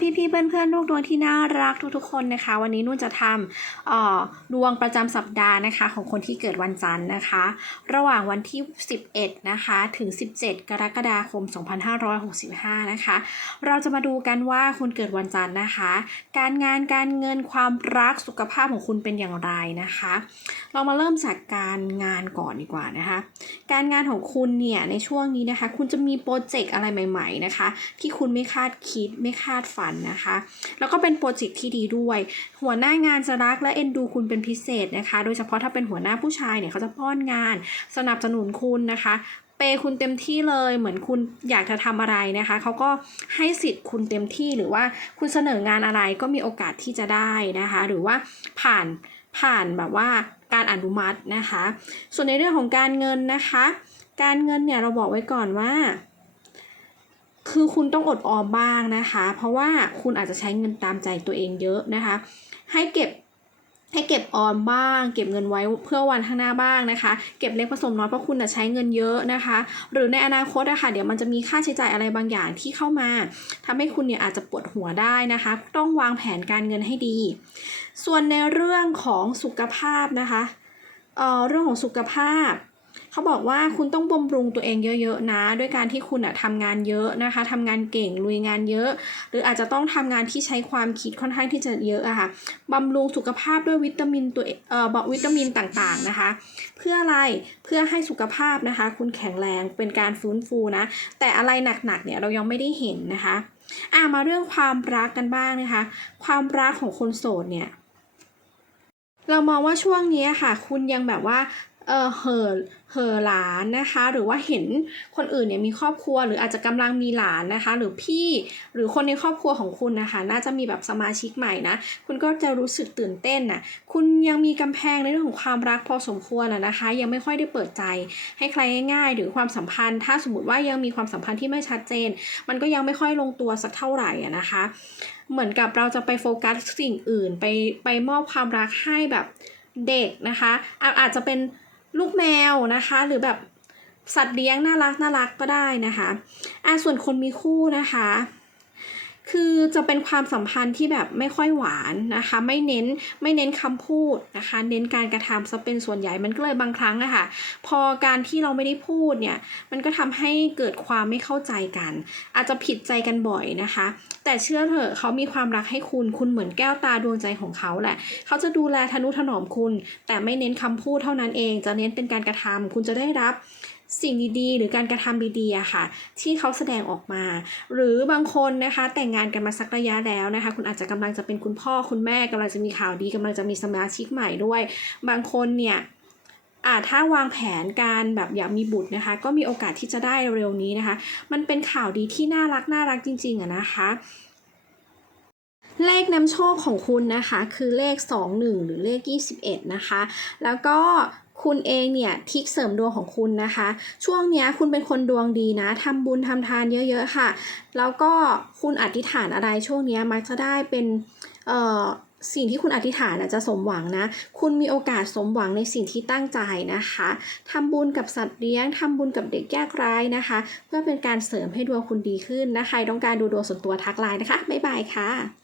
พี่พี่ๆเพื่อนเพื่อนๆลูกดวงที่น่ารักทุกๆคนนะคะ วันนี้นุ่นจะทำออดวงประจำสัปดาห์นะคะ ของคนที่เกิดวันจันทร์นะคะ ระหว่างวันที่ 11 นะคะถึง 17 กรกฎาคม 2565 นะคะ เราจะมาดูกันว่าคุณเกิดวันจันทร์นะคะ การงานการเงินความรักสุขภาพของคุณเป็นอย่างไรนะคะ เรามาเริ่มจากการงานก่อนดีกว่านะคะ การงานของคุณเนี่ยในช่วงนี้นะคะ คุณจะมีโปรเจกต์อะไรใหม่ ๆ นะคะ ที่คุณไม่คาดคิดไม่คาดฝันนะคะ แล้วก็เป็นโปรเจกต์ที่ดีด้วย หัวหน้างานจะรักและเอ็นดูคุณเป็นพิเศษนะคะ โดยเฉพาะถ้าเป็นหัวหน้าผู้ชายเนี่ยเขาจะป้อนงาน สนับสนุนคุณนะคะเปย์คุณเต็มที่เลยเหมือนคุณอยากจะทำอะไรนะคะเขาก็ให้สิทธิ์คุณเต็มที่หรือว่าคุณเสนองานอะไรก็มีโอกาสที่จะได้นะคะ หรือว่าผ่านผ่านแบบว่าการอนุมัตินะคะ ส่วนในเรื่องของการเงินนะคะ การเงินเนี่ยเราบอกไว้ก่อนว่า คือคุณต้องอดออมบ้างนะคะ เพราะว่าคุณอาจจะใช้เงินตามใจตัวเองเยอะนะคะ ให้เก็บให้เก็บออมบ้าง เก็บเงินไว้เพื่อวันข้างหน้าบ้างนะคะ เก็บเล็กผสมน้อยเพราะคุณน่ะใช้เงินเยอะนะคะ หรือในอนาคตอะค่ะเดี๋ยวมันจะมีค่าใช้จ่ายอะไรบางอย่างที่เข้ามาทำให้คุณเนี่ยอาจจะปวดหัวได้นะคะ ต้องวางแผนการเงินให้ดี ส่วนในเรื่องของสุขภาพนะคะเอ่อเรื่องของสุขภาพ เขาบอกว่าคุณต้องบำรุงตัวเองเยอะๆนะ ด้วยการที่คุณอะทำงานเยอะนะคะทำงานเก่งลุยงานเยอะ หรืออาจจะต้องทำงานที่ใช้ความคิดค่อนข้างที่จะเยอะอะค่ะบำรุงสุขภาพด้วยวิตามินตัวเอ่อบอกวิตามินต่างๆนะคะ เพื่ออะไรเพื่อให้สุขภาพนะคะ คุณแข็งแรงเป็นการฟื้นฟูนะ แต่อะไรหนักๆเนี่ยเรายังไม่ได้เห็นนะคะอะมาเรื่องความรักกันบ้างนะคะ ความรักของคนโสดเนี่ยเรามองว่าช่วงนี้ค่ะ คุณยังแบบว่า เออเห่อเห่อหลานนะคะ หรือว่าเห็นคนอื่นเนี่ยมีครอบครัว หรืออาจจะกำลังมีหลานนะคะ หรือพี่หรือคนในครอบครัวของคุณนะคะ น่าจะมีแบบสมาชิกใหม่นะ คุณก็จะรู้สึกตื่นเต้นนะคุณยังมีกำแพงในเรื่องของความรักพอสมควรอะนะคะ ยังไม่ค่อยได้เปิดใจให้ใครง่ายๆ หรือความสัมพันธ์ ถ้าสมมติว่ายังมีความสัมพันธ์ที่ไม่ชัดเจน มันก็ยังไม่ค่อยลงตัวสักเท่าไหร่อะนะคะ เหมือนกับเราจะไปโฟกัสสิ่งอื่นไปไปมอบความรักให้แบบเด็กนะคะอาอาจจะเป็น ลูกแมวนะคะ หรือแบบสัตว์เลี้ยงน่ารักน่ารักก็ได้นะคะอะส่วนคนมีคู่นะคะ คือจะเป็นความสัมพันธ์ที่แบบไม่ค่อยหวานนะคะ ไม่เน้นไม่เน้นคำพูดนะคะ เน้นการกระทำซะเป็นส่วนใหญ่มันก็เลยบางครั้งอะค่ะ พอการที่เราไม่ได้พูดเนี่ย มันก็ทำให้เกิดความไม่เข้าใจกัน อาจจะผิดใจกันบ่อยนะคะแต่เชื่อเถอะเขามีความรักให้คุณ คุณเหมือนแก้วตาดวงใจของเขาแหละ เขาจะดูแลทนุถนอมคุณ แต่ไม่เน้นคำพูดเท่านั้นเอง จะเน้นเป็นการกระทำคุณจะได้รับสิ่งดีๆ หรือการกระทำดีๆอะค่ะ ที่เขาแสดงออกมา หรือบางคนนะคะแต่งงานกันมาสักระยะแล้วนะคะ คุณอาจจะกำลังจะเป็นคุณพ่อคุณแม่กำลังจะมีข่าวดีกำลังจะมีสมาชิกใหม่ด้วย บางคนเนี่ย ถ้าวางแผนการแบบอยากมีบุตรนะคะ ก็มีโอกาสที่จะได้เร็วนี้นะคะ มันเป็นข่าวดีที่น่ารักน่ารักจริงๆอะนะคะเลขนำโชคของคุณนะคะคือเลข 21 หรือเลข 21 นะคะ แล้วก็คุณเองเนี่ยทิกเสริมดวงของคุณนะคะ ช่วงเนี้ยคุณเป็นคนดวงดีนะทำบุญทำทานเยอะๆค่ะ แล้วก็คุณอธิษฐานอะไรช่วงเนี้ยมักจะได้เป็น สิ่งที่คุณอธิษฐานจะสมหวังนะ คุณมีโอกาสสมหวังในสิ่งที่ตั้งใจนะคะทำบุญกับสัตว์เลี้ยงทำบุญกับเด็กยากไร้นะคะ เพื่อเป็นการเสริมให้ดวงคุณดีขึ้นนะใครต้องการดูดวงส่วนตัวทักไลน์นะคะ บ๊ายบายค่ะ